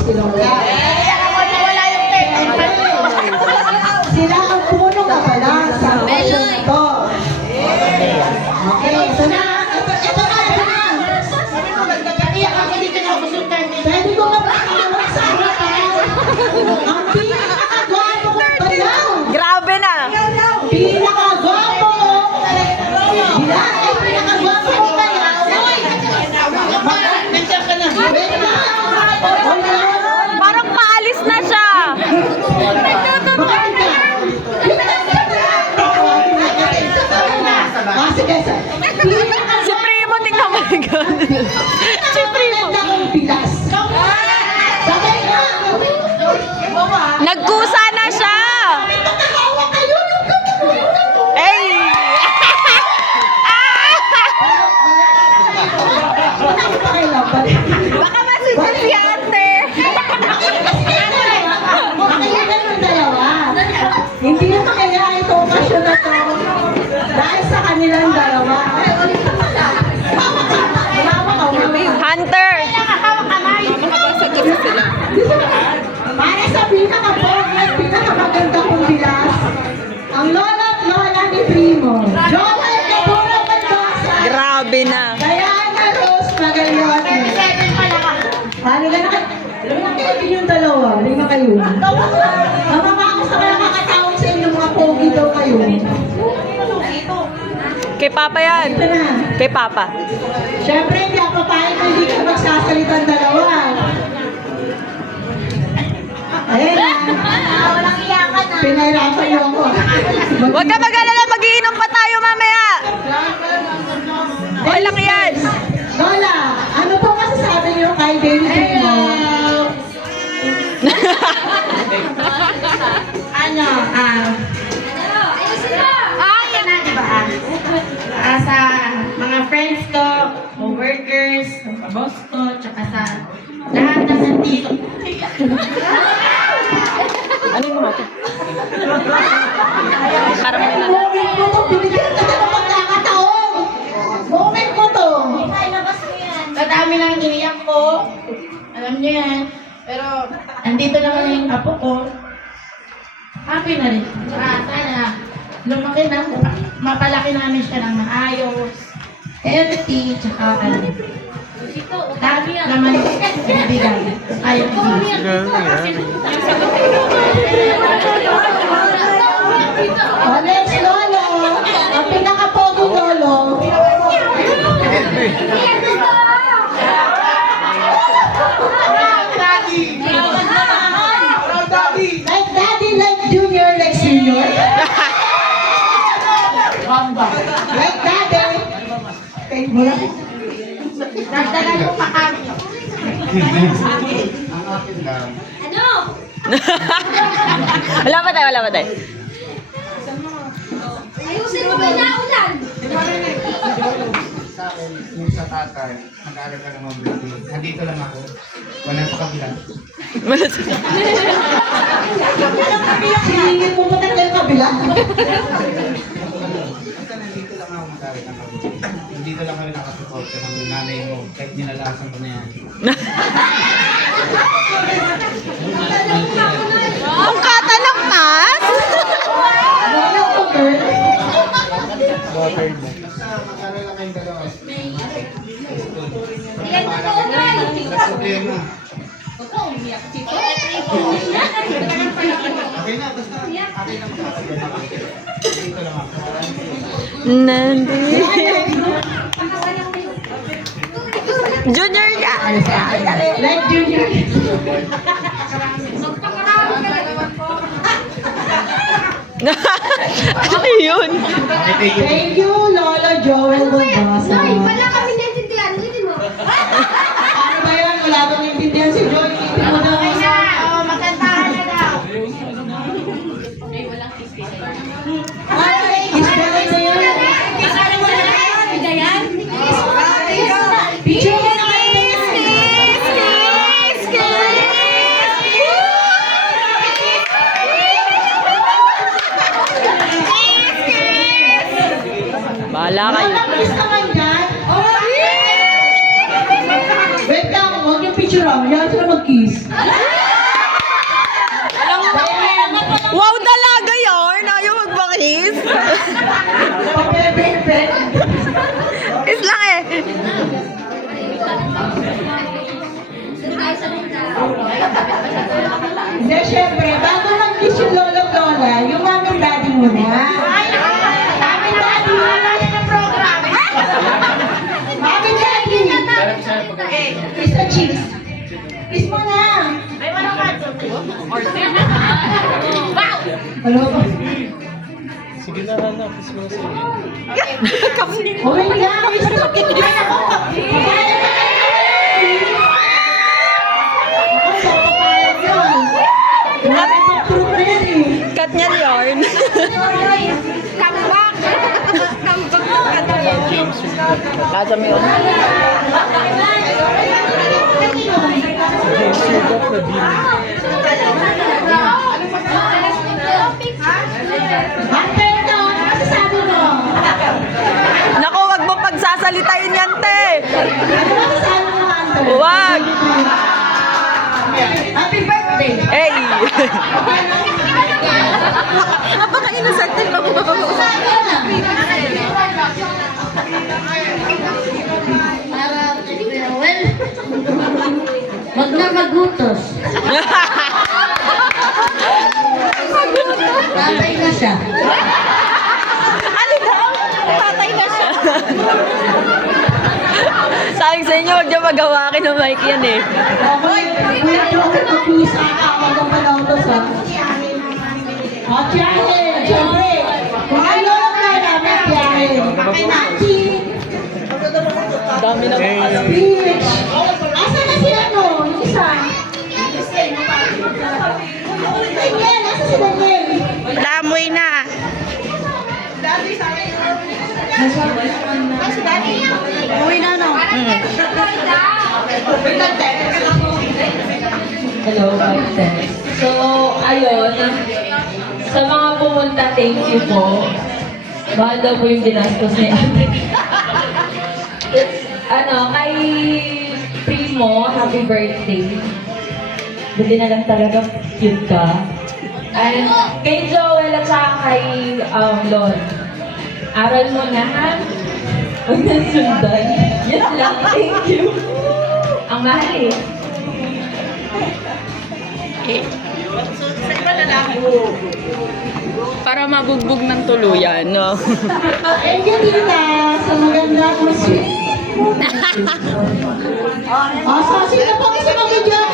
si Lola. Sila ang puno ka pala sa okasyon na to. Okay, ito na. Ito na. Pwede ko mapakawag sa harapan. Ang pinakagwapo kong bayaw. Grabe na. Pinakagwapo ko. Bilang ay pinakagwapo kong bayaw. Nandiyan ka na. Parang paalis na siya. Si Primo, tingnan mo yung gano'n. Si Primo. Nagkusa na siya. Ay! Baka masusunod si ate. Hindi na kaya ito okasyon na to. Dahil sa kanilang dalawa. Hunter. Para sa pinaka-pogi at pinaka-maganda kong bilas, ang lola at lola ni Primo, Joel Capura Mendoza, Grabe na. Diana Rose Magallanes. Ano ka na kayo? Alam na kayo din yung dalawa. Alam na kayo. Mamama ako sa mga kakatawag sa inyo, mga pogi daw kayo. Kay Papa yan. Ito na. Kay Papa. Siyempre, hindi ako papayag na hindi ka magsasalita ang dalawa. Ayan na. Walang iyakan na. Pinahirapan niyo ako. Huwag ka mag-alala, magiinom pa tayo mamaya. Okay lang yan. Lola, ano po masasabi niyo kay Baby Primo? Ano, ayusin mo! Yan na, di ba? Sa mga friends ko, co-workers, sa boss ko, tsaka sa lahat ng nandito. Ano mo ito? Parang may nala. Moment ko to, binigyan ka ng pagkakataon. Moment ko to. Sa dami lang iniyak ko, alam niyo yan, pero andito naman na yung apo ko. Happy na rin. Sana lumaki na, mapalaki namin siya ng maayos, healthy, tsaka lahat naman ibigay. Ayaw Next, Lolo. Ang pinaka-pogi Lolo. Like daddy, like junior, like senior. Like daddy. Okay, mula. Nagdagan ko pa kami. Ano? Wala pa tayo, wala pa tayo. Ayusin mo ba yung naulan? Sa akin, yung sa tatay, nag-aaral ka ng mabuti. Nandito lang ako. Wala sa kabila. Siningin mo ba tayo yung kabila? Basta nandito lang ako mag-aaral ng mabuti. Nandito lang kami nakasupport ka ng nanay mo. Kahit nilalasan ko na yan. Ang katanak mas! Lolo ko, girl. Daughter mo. Basta mag-aaral lang kayong dalawa. Ilan na to, Nay? Wala problema. Huwag ka umiyak, Chico. Okay na, basta akin lang makakagana. Dito lang ako. Nandito. Junior ka. Like junior. Ano yun? Okay, thank you. Thank you, Lolo Joel Mendoza. Nay, wala kami naintindihan. Ulitin mo. Ano ba yan? Wala ba naintindihan si Joy? Hindi mo na. Okay na. Makantahan na daw. Ay, isbagay na yan. Picture mo na kayo na yan. Bahala kayo. Nakakamiss naman yan. Wait lang, huwag yung picture lang. Yan sila mag-kiss. kiss. Wow, dalaga yarn. Ayaw magbakiss. Pabebe-be. Kiss lang eh. Hindi, syempre, bago mag-kiss yung lolo lola, yung mami daddy muna. Mami daddy! Mami daddy! Kiss the cheeks. Kiss mo na! Ano ba? Sige na, Hana. Kiss mo na sige. Okay na, kiss the cheeks. Cut niya yarn. Kambak. Kambak na cut yarn. Lasa mo yun. Naku, wag mo pagsasalitain yan, te. Wag. Happy birthday! Hey. Napaka-innocent din ba? Wag na magutos. Tatay na siya. Ano daw? Tatay na siya. Sabi sa inyo, wag niyo magawakin ng mic yan eh. Okay, kuya Joker, mag-uisa ka. Magpapalautos ha. O, tiyahe! Siyempre, kung ano lang na namin, tiyahe. Akinati! Dami na Beach! Asa na si ano? Yung isa? Daniel! Asa si Daniel? Lamoy na. Uwi na, no? Hello, Martes. So, ayun, sa mga pumunta, thank you po. Mahal daw po yung ginastos ni ate. Kay Primo, happy birthday. Buti na lang talaga cute ka. And kay Joel at saka kay Lon, aral mo na ha? Huwag na sundan. Yes lang, thank you. Ang mahal eh. Para mabugbog ng tuluyan, no? Thank you, tita, sa maganda mo sweet. O, so, sino po kasi mag-joke?